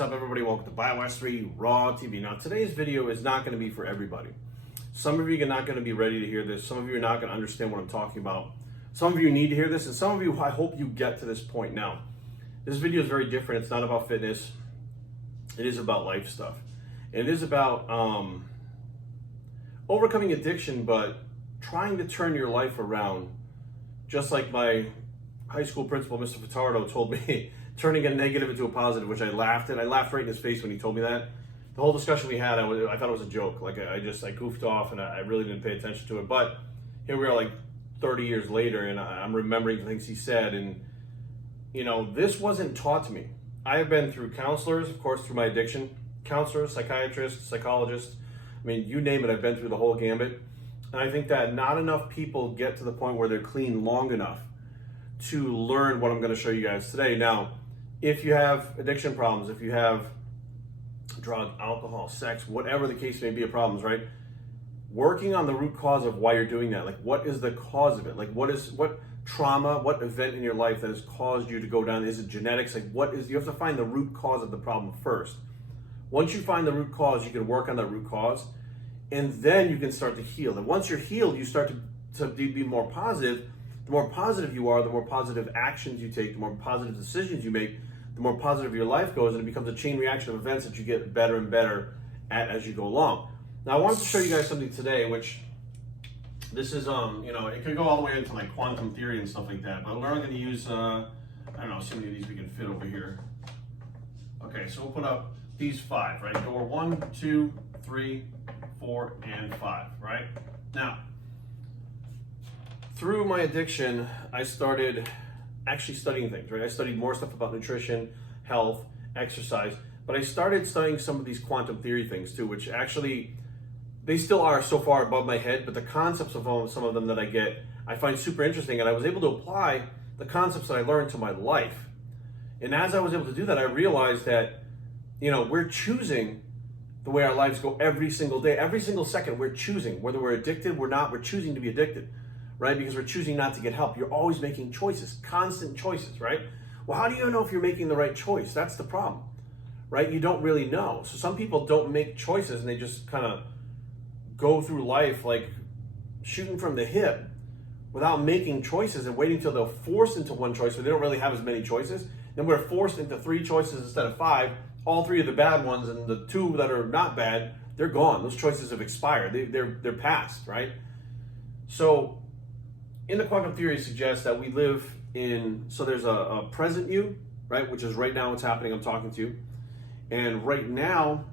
What's up, everybody? Welcome to BioS3 Raw TV. Now, today's video is not going to be for everybody. Some of you are not going to be ready to hear this. Some of you are not going to understand what I'm talking about. Some of you need to hear this, and some of you, I hope you get to this point. Now, this video is very different. It's not about fitness. It is about life stuff. And it is about overcoming addiction, but trying to turn your life around, just like my high school principal, Mr. Fitardo, told me, turning a negative into a positive, which I laughed at. I laughed right in his face when he told me that. The whole discussion we had, I thought it was a joke. Like, I goofed off, and I really didn't pay attention to it. But here we are, like 30 years later, and I'm remembering the things he said. And, you know, this wasn't taught to me. I have been through counselors, of course, through my addiction. Counselors, psychiatrists, psychologists. I mean, you name it, I've been through the whole gambit. And I think that not enough people get to the point where they're clean long enough to learn what I'm going to show you guys today. Now, if you have addiction problems, if you have drug, alcohol, sex, whatever the case may be of problems, right? Working on the root cause of why you're doing that. Like, what is the cause of it? Like, what trauma, what event in your life that has caused you to go down? Is it genetics? Like, you have to find the root cause of the problem first. Once you find the root cause, you can work on that root cause, and then you can start to heal. And once you're healed, you start to be more positive. The more positive you are, the more positive actions you take, the more positive decisions you make, the more positive your life goes, and it becomes a chain reaction of events that you get better and better at as you go along. Now, I wanted to show you guys something today, which this is, you know, it could go all the way into like quantum theory and stuff like that, but we're only going to use, I don't know, see how many of these we can fit over here. Okay, so we'll put up these 5, right? Door 1, 2, 3, 4, and 5, right? Now, through my addiction, I started actually studying things, right? I studied more stuff about nutrition, health, exercise, but I started studying some of these quantum theory things too, which actually, they still are so far above my head, but the concepts of some of them that I get, I find super interesting, and I was able to apply the concepts that I learned to my life. And as I was able to do that, I realized that, you know, we're choosing the way our lives go every single day. Every single second, we're choosing. Whether we're addicted or not, we're choosing to be addicted, right? Because we're choosing not to get help. You're always making choices, constant choices, right? Well, how do you know if you're making the right choice? That's the problem, right? You don't really know. So some people don't make choices, and they just kind of go through life like shooting from the hip without making choices and waiting until they're forced into one choice where they don't really have as many choices. Then we're forced into 3 choices instead of 5. All 3 of the bad ones, and the 2 that are not bad, they're gone. Those choices have expired. They're past, right? So in the quantum theory, it suggests that we live in, so there's a present you, right? Which is right now what's happening, I'm talking to you. And right now,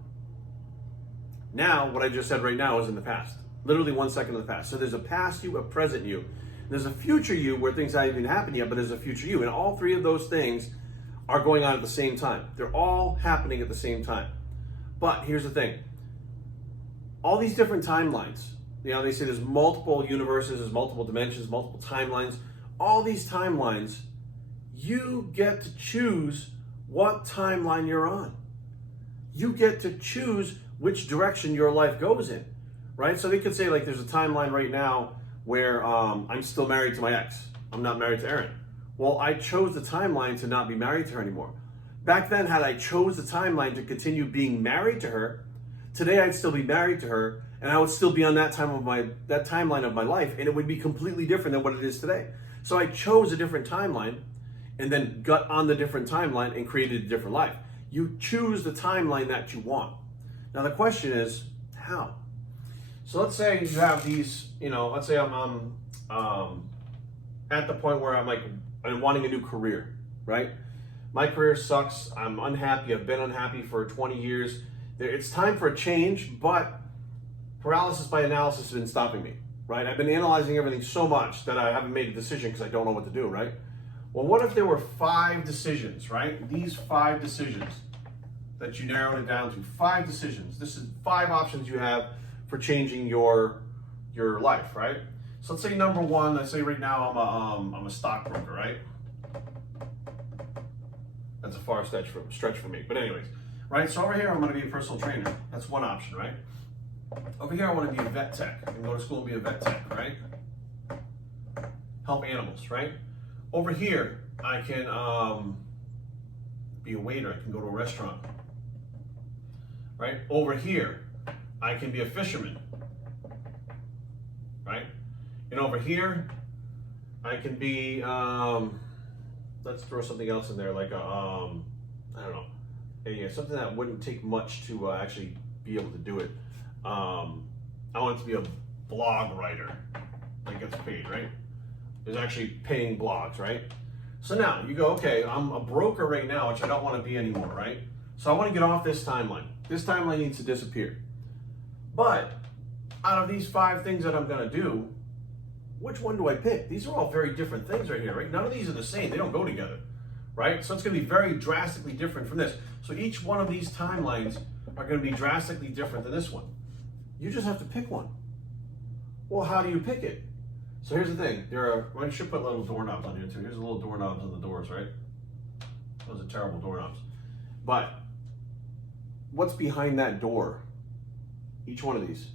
what I just said right now is in the past. Literally 1 second in the past. So there's a past you, a present you. There's a future you where things haven't even happened yet, but there's a future you. And all 3 of those things are going on at the same time. They're all happening at the same time. But here's the thing. All these different timelines, you know, they say there's multiple universes, there's multiple dimensions, multiple timelines. All these timelines, you get to choose what timeline you're on. You get to choose which direction your life goes in, right? So they could say, like, there's a timeline right now where I'm still married to my ex. I'm not married to Erin. Well, I chose the timeline to not be married to her anymore. Back then, had I chose the timeline to continue being married to her, today I'd still be married to her, and I would still be on that timeline of my life, and it would be completely different than what it is today. So I chose a different timeline, and then got on the different timeline and created a different life. You choose the timeline that you want. Now the question is, how? So let's say you have these, you know, let's say I'm at the point where I'm wanting a new career, right? My career sucks. I'm unhappy. I've been unhappy for 20 years. It's time for a change, but paralysis by analysis has been stopping me, right? I've been analyzing everything so much that I haven't made a decision because I don't know what to do, right? Well, what if there were 5 decisions, right? These 5 decisions that you narrowed it down to. 5 decisions. This is 5 options you have for changing your life, right? So let's say number 1, let's say right now I'm a stockbroker, right? That's a far stretch for me. But anyways, right? So over here I'm going to be a personal trainer. That's one option, right? Over here I want to be a vet tech. I can go to school and be a vet tech, right? Help animals, right? Over here I can be a waiter. I can go to a restaurant. right? Over here, I can be a fisherman, right? And over here, I can be, let's throw something else in there, like a, I don't know, something that wouldn't take much to actually be able to do it. I want to be a blog writer that gets paid, right? Is actually paying blogs, right? So now you go, okay, I'm a broker right now, which I don't want to be anymore, right? So I want to get off this timeline. This timeline needs to disappear. But out of these 5 things that I'm going to do, which one do I pick? These are all very different things right here, right? None of these are the same. They don't go together, right? So it's going to be very drastically different from this. So each one of these timelines are going to be drastically different than this one. You just have to pick one. Well, how do you pick it? So here's the thing. I should put little doorknobs on here too. Here's the little doorknobs on the doors, right? Those are terrible doorknobs. But what's behind that door? Each one of these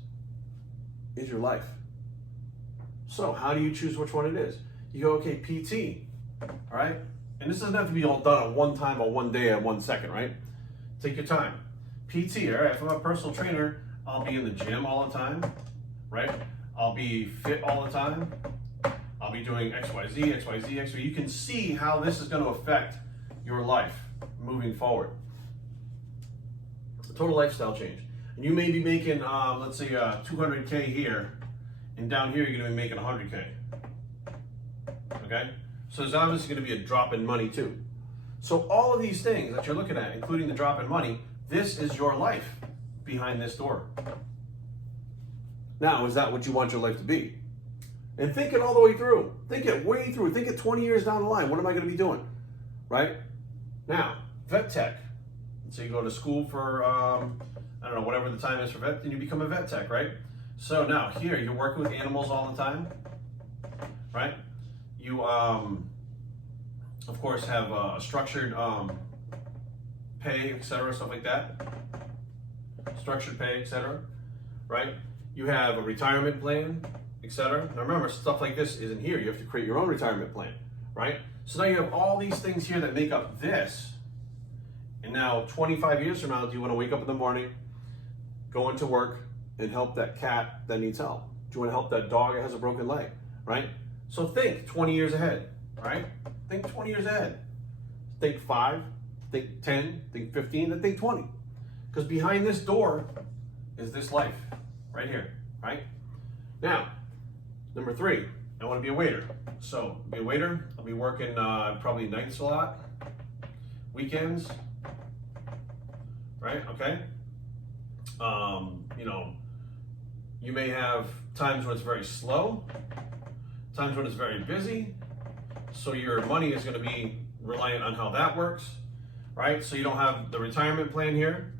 is your life. So how do you choose which one it is? You go, okay, PT, all right? And this doesn't have to be all done at one time, on one day, at 1 second, right? Take your time. PT, all right? If I'm a personal trainer, I'll be in the gym all the time, right? I'll be fit all the time. I'll be doing XYZ, XYZ, XYZ. You can see how this is going to affect your life moving forward. A total lifestyle change. And you may be making, let's say, 200K here, and down here you're going to be making 100K. Okay? So there's obviously going to be a drop in money too. So all of these things that you're looking at, including the drop in money, this is your life behind this door. Now, is that what you want your life to be? And think it all the way through. Think it way through. Think it 20 years down the line. What am I going to be doing? Right? Now, vet tech. So you go to school for, I don't know, whatever the time is for vet, then you become a vet tech, right? So now here, you're working with animals all the time, right? You, of course, have a structured pay, etc., stuff like that. Structured pay, etc., right? You have a retirement plan, etc. Now remember, stuff like this isn't here. You have to create your own retirement plan, right? So now you have all these things here that make up this. And now 25 years from now, do you want to wake up in the morning, go into work, and help that cat that needs help? Do you want to help that dog that has a broken leg, right? So think 20 years ahead, right? Think 20 years ahead. Think 5, think 10, think 15, then think 20. Because behind this door is this life. Right here, right? Now, number 3, I want to be a waiter. So, be a waiter. I'll be working probably nights a lot, weekends, right? Okay. You know, you may have times when it's very slow, times when it's very busy. So your money is going to be reliant on how that works, right? So you don't have the retirement plan here.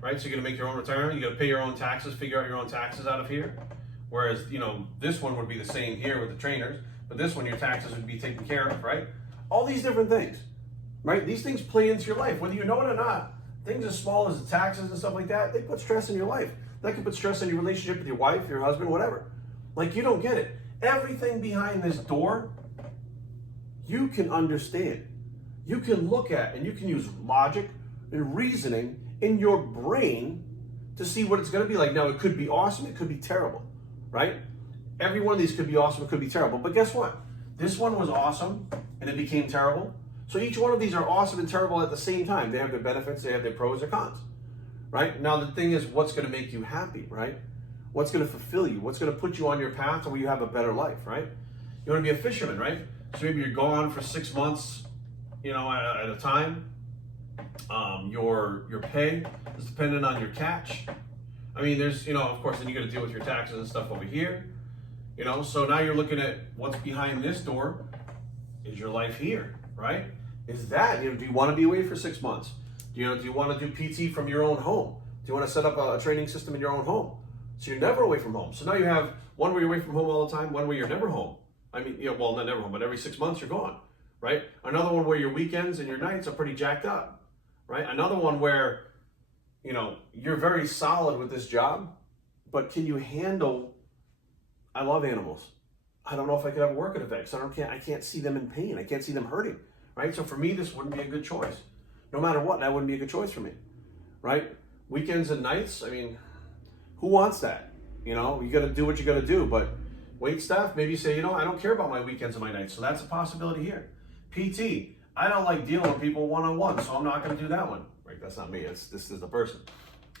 Right, so you're gonna make your own retirement, you gotta pay your own taxes, figure out your own taxes out of here. Whereas, you know, this one would be the same here with the trainers, but this one, your taxes would be taken care of, right? All these different things, right? These things play into your life, whether you know it or not. Things as small as the taxes and stuff like that, they put stress in your life. That could put stress in your relationship with your wife, your husband, whatever. Like, you don't get it. Everything behind this door, you can understand. You can look at, and you can use logic and reasoning in your brain to see what it's going to be like. Now, it could be awesome, it could be terrible, right? Every one of these could be awesome, it could be terrible. But guess what? This one was awesome, and it became terrible. So each one of these are awesome and terrible at the same time. They have their benefits, they have their pros, their cons, right? Now, the thing is, what's going to make you happy, right? What's going to fulfill you? What's going to put you on your path to where you have a better life, right? You want to be a fisherman, right? So maybe you're gone for 6 months, you know, at a time. Your pay is dependent on your catch. I mean, there's, you know, of course, then you got to deal with your taxes and stuff over here. You know, so now you're looking at what's behind this door is your life here, right? Is that, you know, do you want to be away for 6 months? Do you want to do PT from your own home? Do you want to set up a training system in your own home? So you're never away from home. So now you have one where you're away from home all the time, one where you're never home. I mean, you know, well, not never home, but every 6 months you're gone, right? Another one where your weekends and your nights are pretty jacked up. Right? Another one where, you know, you're very solid with this job, but can you handle, I love animals. I don't know if I could ever work at a vet because I can't see them in pain. I can't see them hurting, right? So for me, this wouldn't be a good choice. No matter what, that wouldn't be a good choice for me. right? Weekends and nights, I mean, who wants that? You know, you got to do what you got to do. But wait staff, maybe you say, you know, I don't care about my weekends and my nights. So that's a possibility here. PT, I don't like dealing with people one-on-one, so I'm not going to do that one. Right? That's not me. This is the person.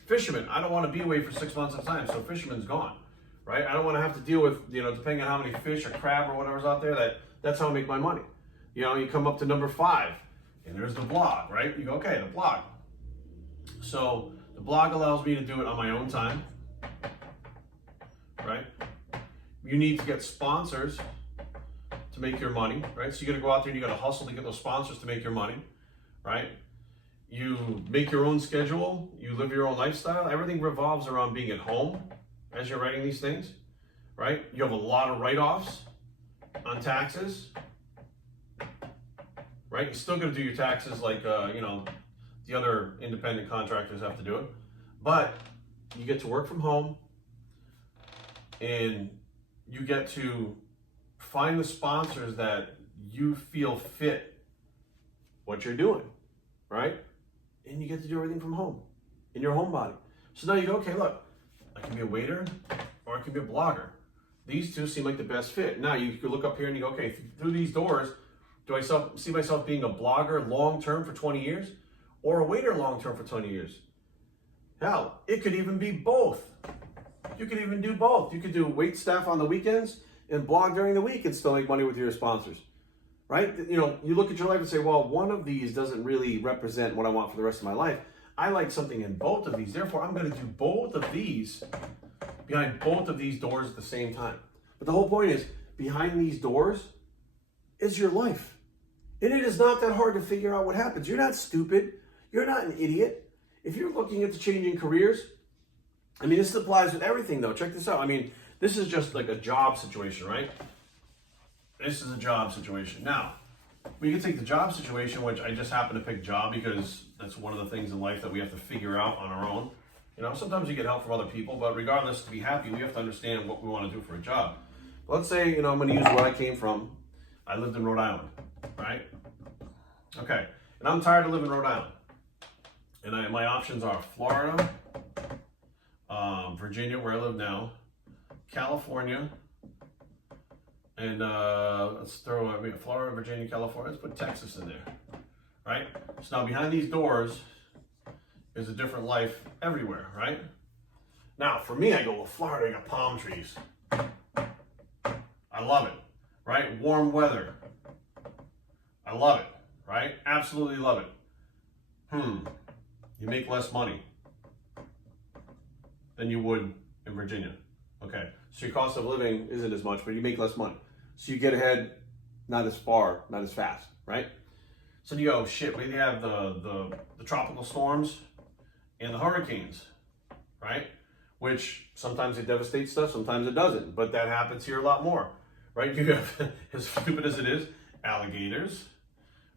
Fisherman, I don't want to be away for 6 months at a time, so fisherman's gone. Right? I don't want to have to deal with, you know, depending on how many fish or crab or whatever's out there, that's how I make my money. You know, you come up to number 5, and there's the blog, right? You go, okay, the blog. So the blog allows me to do it on my own time, right? You need to get sponsors to make your money, right? So you got to go out there and you got to hustle to get those sponsors to make your money, right? You make your own schedule, you live your own lifestyle. Everything revolves around being at home as you're writing these things, right? You have a lot of write-offs on taxes, right? You're still going to do your taxes like, you know, the other independent contractors have to do it, but you get to work from home and you get to find the sponsors that you feel fit what you're doing, right? And you get to do everything from home, in your home body. So now you go, okay, look, I can be a waiter or I can be a blogger. These two seem like the best fit. Now you could look up here and you go, okay, through these doors, do I see myself being a blogger long-term for 20 years or a waiter long-term for 20 years? Hell, it could even be both. You could even do both. You could do wait staff on the weekends and blog during the week and still make money with your sponsors, right? You know, you look at your life and say, well, one of these doesn't really represent what I want for the rest of my life. I like something in both of these. Therefore, I'm going to do both of these behind both of these doors at the same time. But the whole point is, behind these doors is your life. And it is not that hard to figure out what happens. You're not stupid. You're not an idiot. If you're looking at the changing careers, I mean, this applies with everything, though. Check this out. I mean, this is just like a job situation, right? This is a job situation. Now, we can take the job situation, which I just happen to pick job because that's one of the things in life that we have to figure out on our own. You know, sometimes you get help from other people, but regardless, to be happy, we have to understand what we want to do for a job. But let's say, you know, I'm going to use where I came from. I lived in Rhode Island, right? Okay, and I'm tired of living in Rhode Island. And my options are Florida, Virginia, where I live now, California, and let's throw Florida, Virginia, California. Let's put Texas in there, right? So now behind these doors is a different life everywhere, right? Now for me, I go, well, Florida, I got palm trees. I love it, right? Warm weather. I love it, right? Absolutely love it. You make less money than you would in Virginia. Okay, so your cost of living isn't as much, but you make less money. So you get ahead not as far, not as fast, right? So you go, shit, we have the tropical storms and the hurricanes, right? Which sometimes it devastates stuff, sometimes it doesn't, but that happens here a lot more, right? You have, as stupid as it is, alligators,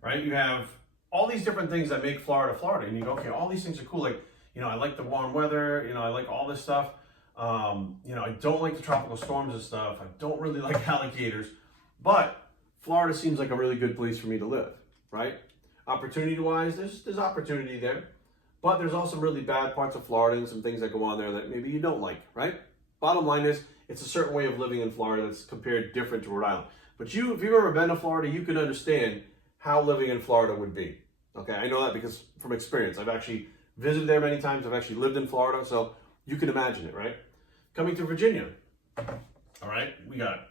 right? You have all these different things that make Florida, Florida, and you go, okay, all these things are cool. Like, you know, I like the warm weather, you know, I like all this stuff. You know, I don't like the tropical storms and stuff. I don't really like alligators, but Florida seems like a really good place for me to live, right? Opportunity-wise, there's opportunity there, but there's also really bad parts of Florida and some things that go on there that maybe you don't like, right? Bottom line is, it's a certain way of living in Florida that's compared different to Rhode Island. But if you've ever been to Florida, you can understand how living in Florida would be. Okay, I know that because from experience. I've actually visited there many times. I've actually lived in Florida, so you can imagine it, right? Coming to Virginia, all right, we got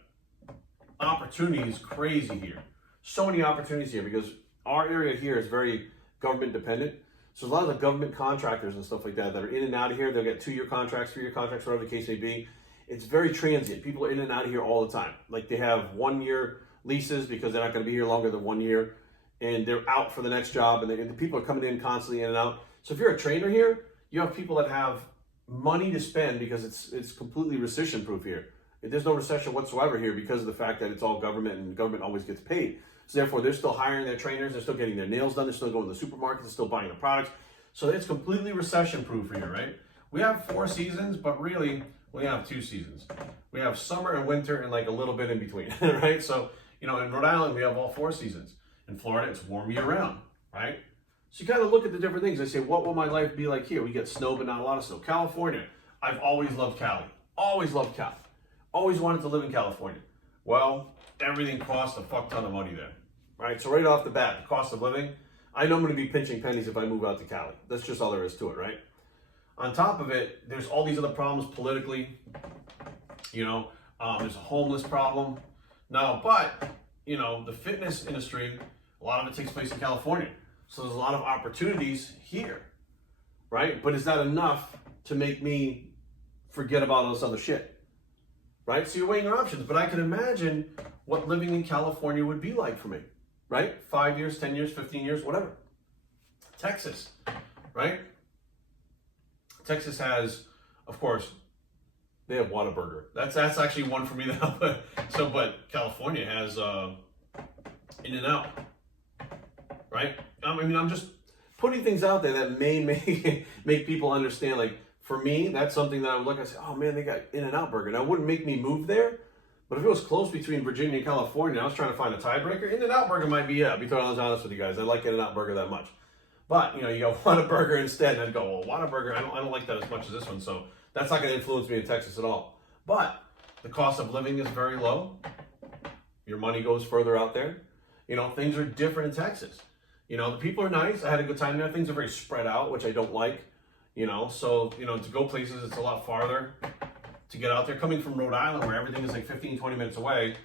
opportunities crazy here. So many opportunities here because our area here is very government dependent. So a lot of the government contractors and stuff like that are in and out of here. They'll get 2-year contracts, 3-year contracts, whatever the case may be. It's very transient. People are in and out of here all the time. Like they have 1-year leases because they're not going to be here longer than 1 year. And they're out for the next job, and the people are coming in constantly in and out. So if you're a trainer here, you have people that have money to spend because it's completely recession-proof here. There's no recession whatsoever here because of the fact that it's all government, and the government always gets paid. So therefore, they're still hiring their trainers, they're still getting their nails done, they're still going to the supermarket, they're still buying the products. So it's completely recession-proof here, right? We have 4 seasons, but really, we have 2 seasons. We have summer and winter and like a little bit in between, right? So, you know, in Rhode Island, we have all 4 seasons. In Florida, it's warm year-round, right? So you kind of look at the different things. I say, what will my life be like here? We get snow, but not a lot of snow. California, I've always loved Cali. Always loved Cali. Always wanted to live in California. Well, everything costs a fuck ton of money there. Right? So right off the bat, the cost of living, I know I'm going to be pinching pennies if I move out to Cali. That's just all there is to it, right? On top of it, there's all these other problems politically. There's a homeless problem. Now, but, the fitness industry, a lot of it takes place in California. So there's a lot of opportunities here, right? But is that enough to make me forget about all this other shit, right? So you're weighing your options, but I can imagine what living in California would be like for me, right? 5 years, 10 years, 15 years, whatever. Texas, right? Texas has, of course, they have Whataburger. That's actually one for me now. But California has In-N-Out, right? I'm just putting things out there that may make people understand. Like for me, that's something that I would look and say, oh man, they got In-N-Out Burger. Now it wouldn't make me move there, but if it was close between Virginia and California, I was trying to find a tiebreaker. In-N-Out Burger might be, I'll be totally honest with you guys. I like In-N-Out Burger that much. But you got Whataburger instead, and I'd go, well, Whataburger, I don't like that as much as this one, so that's not going to influence me in Texas at all. But the cost of living is very low. Your money goes further out there. Things are different in Texas. The people are nice. I had a good time there. Things are very spread out, which I don't like. So to go places, it's a lot farther to get out there. Coming from Rhode Island, where everything is like 15, 20 minutes away,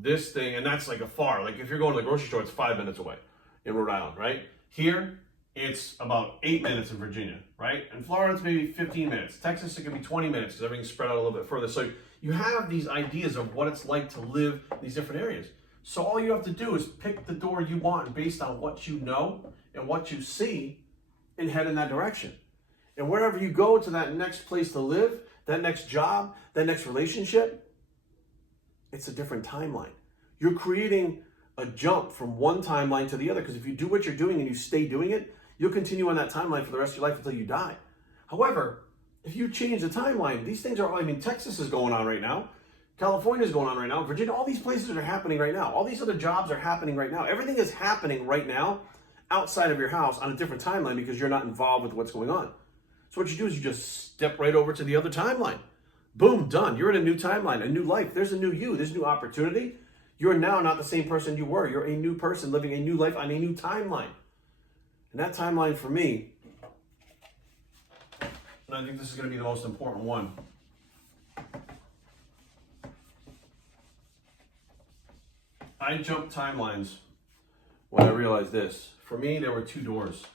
this thing, and that's like a far. Like if you're going to the grocery store, it's 5 minutes away in Rhode Island, right? Here, it's about 8 minutes in Virginia, right? In Florida, it's maybe 15 minutes. Texas, it can be 20 minutes because everything's spread out a little bit further. So you have these ideas of what it's like to live in these different areas. So all you have to do is pick the door you want based on what you know and what you see and head in that direction. And wherever you go to that next place to live, that next job, that next relationship, it's a different timeline. You're creating a jump from one timeline to the other, because if you do what you're doing and you stay doing it, you'll continue on that timeline for the rest of your life until you die. However, if you change the timeline, these things are, Texas is going on right now. California is going on right now. Virginia, all these places are happening right now. All these other jobs are happening right now. Everything is happening right now outside of your house on a different timeline because you're not involved with what's going on. So what you do is you just step right over to the other timeline. Boom, done. You're in a new timeline, a new life. There's a new you. There's new opportunity. You're now not the same person you were. You're a new person living a new life on a new timeline. And that timeline for me, and I think this is going to be the most important one, I jumped timelines when I realized this. For me, there were two doors.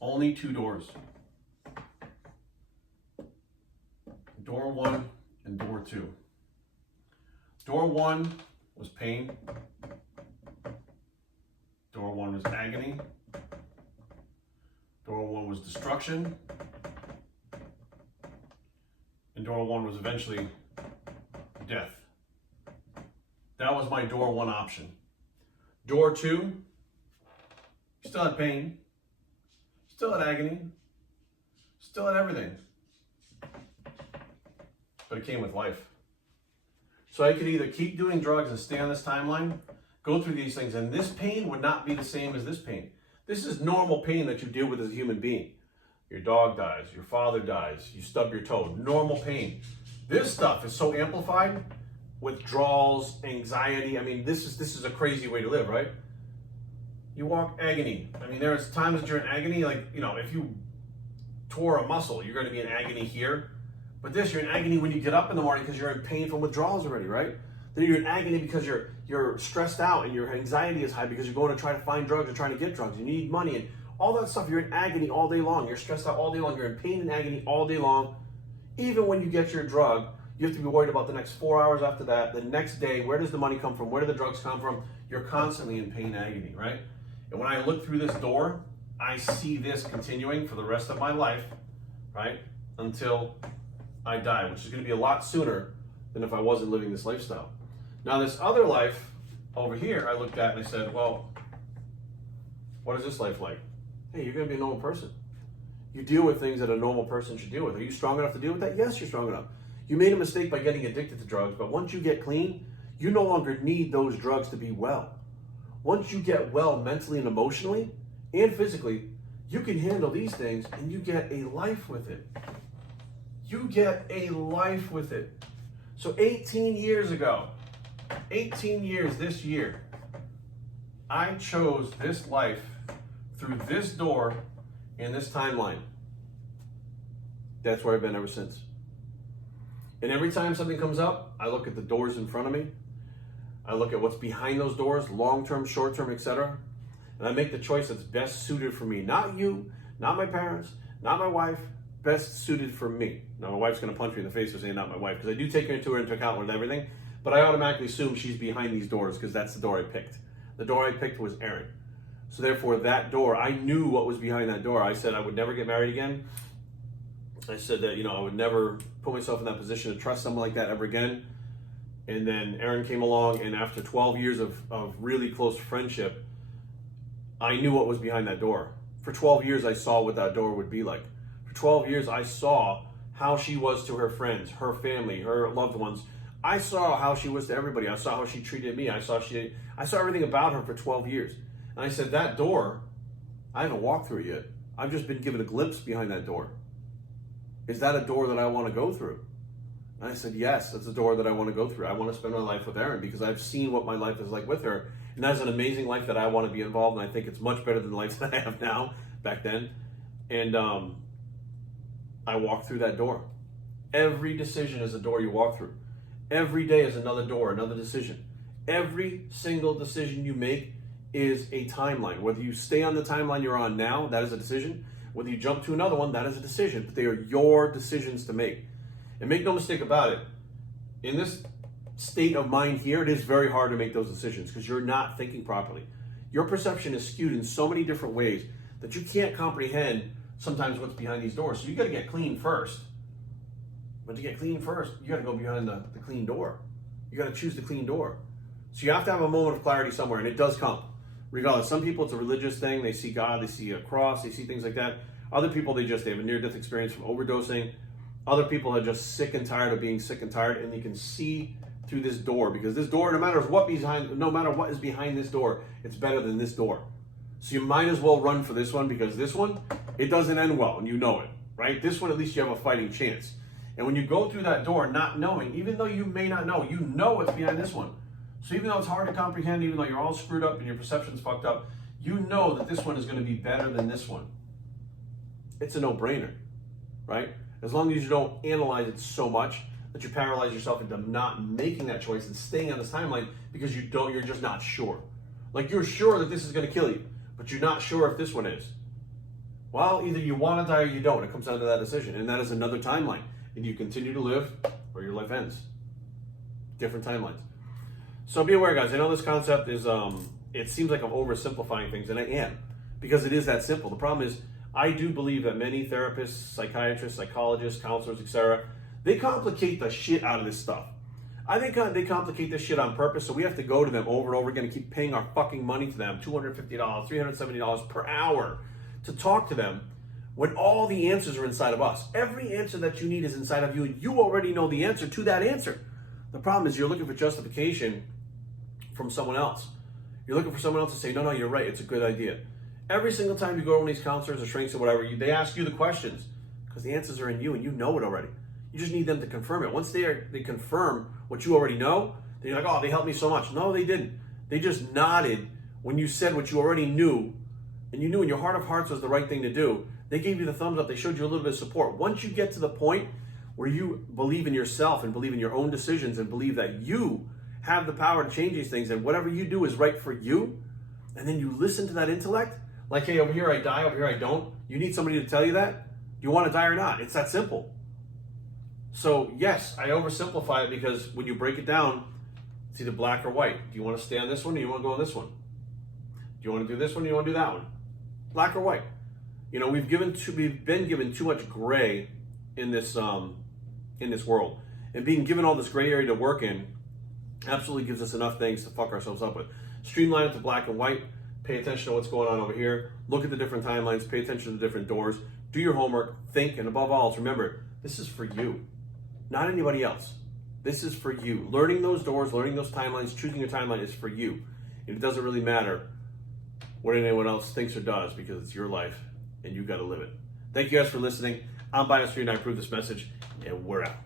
Only two doors. Door one and door two. Door one was pain. Door one was agony. Door one was destruction. And door one was eventually death. That was my door one option. Door two, still had pain, still had agony, still had everything. But it came with life. So I could either keep doing drugs and stay on this timeline, go through these things, and this pain would not be the same as this pain. This is normal pain that you deal with as a human being. Your dog dies, your father dies, you stub your toe, normal pain. This stuff is so amplified. Withdrawals, anxiety. This is a crazy way to live, right? You walk agony. There's times that you're in agony, if you tore a muscle, you're going to be in agony here. But this, you're in agony when you get up in the morning because you're in pain from withdrawals already, right? Then you're in agony because you're stressed out and your anxiety is high because you're going to try to find drugs or trying to get drugs. You need money and all that stuff. You're in agony all day long. You're stressed out all day long. You're in pain and agony all day long. Even when you get your drug, you have to be worried about the next 4 hours after that. The next day, where does the money come from? Where do the drugs come from? You're constantly in pain and agony, right? And when I look through this door, I see this continuing for the rest of my life, right? Until I die, which is going to be a lot sooner than if I wasn't living this lifestyle. Now, this other life over here, I looked at and I said, well, what is this life like? Hey, you're going to be a normal person. You deal with things that a normal person should deal with. Are you strong enough to deal with that? Yes, you're strong enough. You made a mistake by getting addicted to drugs, but once you get clean, you no longer need those drugs to be well. once you get well mentally and emotionally and physically, you can handle these things and you get a life with it. You get a life with it. So 18 years ago, 18 years this year, I chose this life through this door and this timeline. That's where I've been ever since. And every time something comes up, I look at the doors in front of me. I look at what's behind those doors, long-term, short-term, etc. And I make the choice that's best suited for me. Not you, not my parents, not my wife, best suited for me. Now, my wife's going to punch me in the face for saying not my wife, because I do take her into account with everything, but I automatically assume she's behind these doors because that's the door I picked. The door I picked was Erin. So therefore, that door, I knew what was behind that door. I said I would never get married again. I said that, I would never put myself in that position to trust someone like that ever again. And then Erin came along, and after 12 years of really close friendship, I knew what was behind that door. For 12 years, I saw what that door would be like. For 12 years, I saw how she was to her friends, her family, her loved ones. I saw how she was to everybody. I saw how she treated me. I saw everything about her for 12 years. And I said, that door, I haven't walked through it yet. I've just been given a glimpse behind that door. Is that a door that I want to go through? And I said, yes, that's a door that I want to go through. I want to spend my life with Erin because I've seen what my life is like with her. And that's an amazing life that I want to be involved in. I think it's much better than the life that I have now, back then. And I walked through that door. Every decision is a door you walk through. Every day is another door, another decision. Every single decision you make is a timeline. Whether you stay on the timeline you're on now, that is a decision. Whether you jump to another one, that is a decision. But they are your decisions to make. And make no mistake about it, in this state of mind here, it is very hard to make those decisions because you're not thinking properly. Your perception is skewed in so many different ways that you can't comprehend sometimes what's behind these doors. So you got to get clean first. But to get clean first, you got to go behind the clean door. You got to choose the clean door. So you have to have a moment of clarity somewhere, and it does come. Regardless, some people, it's a religious thing. They see God, they see a cross, they see things like that. Other people, they have a near-death experience from overdosing. Other people are just sick and tired of being sick and tired, and they can see through this door, because this door, no matter what is behind this door, it's better than this door. So you might as well run for this one, because this one, it doesn't end well, and you know it, right? This one, at least you have a fighting chance. And when you go through that door not knowing, even though you may not know, you know what's behind this one. So even though it's hard to comprehend, even though you're all screwed up and your perception's fucked up, you know that this one is going to be better than this one. It's a no-brainer, right? As long as you don't analyze it so much that you paralyze yourself into not making that choice and staying on this timeline because you're just not sure. Like, you're sure that this is going to kill you, but you're not sure if this one is. Well, either you want to die or you don't. It comes down to that decision, and that is another timeline. And you continue to live or your life ends. Different timelines. So be aware, guys. I know this concept is, it seems like I'm oversimplifying things, and I am, because it is that simple. The problem is, I do believe that many therapists, psychiatrists, psychologists, counselors, etc., they complicate the shit out of this stuff. I think they complicate this shit on purpose, so we have to go to them over and over again and keep paying our fucking money to them, $250, $370 per hour, to talk to them, when all the answers are inside of us. Every answer that you need is inside of you, and you already know the answer to that answer. The problem is you're looking for justification from someone else. You're looking for someone else to say, no, you're right, it's a good idea. Every single time you go to one of these counselors or shrinks or whatever, they ask you the questions because the answers are in you and you know it already. You just need them to confirm it. Once they confirm what you already know, then you're like, oh, they helped me so much. No, they didn't. They just nodded when you said what you already knew, and you knew in your heart of hearts was the right thing to do. They gave you the thumbs up. They showed you a little bit of support. Once you get to the point where you believe in yourself and believe in your own decisions and believe that you have the power to change these things and whatever you do is right for you, and then you listen to that intellect, like, hey, over here I die, over here I don't. You need somebody to tell you that? Do you want to die or not? It's that simple. So yes, I oversimplify it because when you break it down, it's either black or white. Do you want to stay on this one or do you want to go on this one? Do you want to do this one or do you want to do that one? Black or white. You know, we've been given too much gray in this world. And being given all this gray area to work in absolutely gives us enough things to fuck ourselves up with. Streamline it to black and white. Pay attention to what's going on over here. Look at the different timelines. Pay attention to the different doors. Do your homework. Think. And above all, remember, this is for you. Not anybody else. This is for you. Learning those doors, learning those timelines, choosing your timeline is for you. And it doesn't really matter what anyone else thinks or does, because it's your life and you got to live it. Thank you guys for listening. I'm Biosphere and I approve this message, and we're out.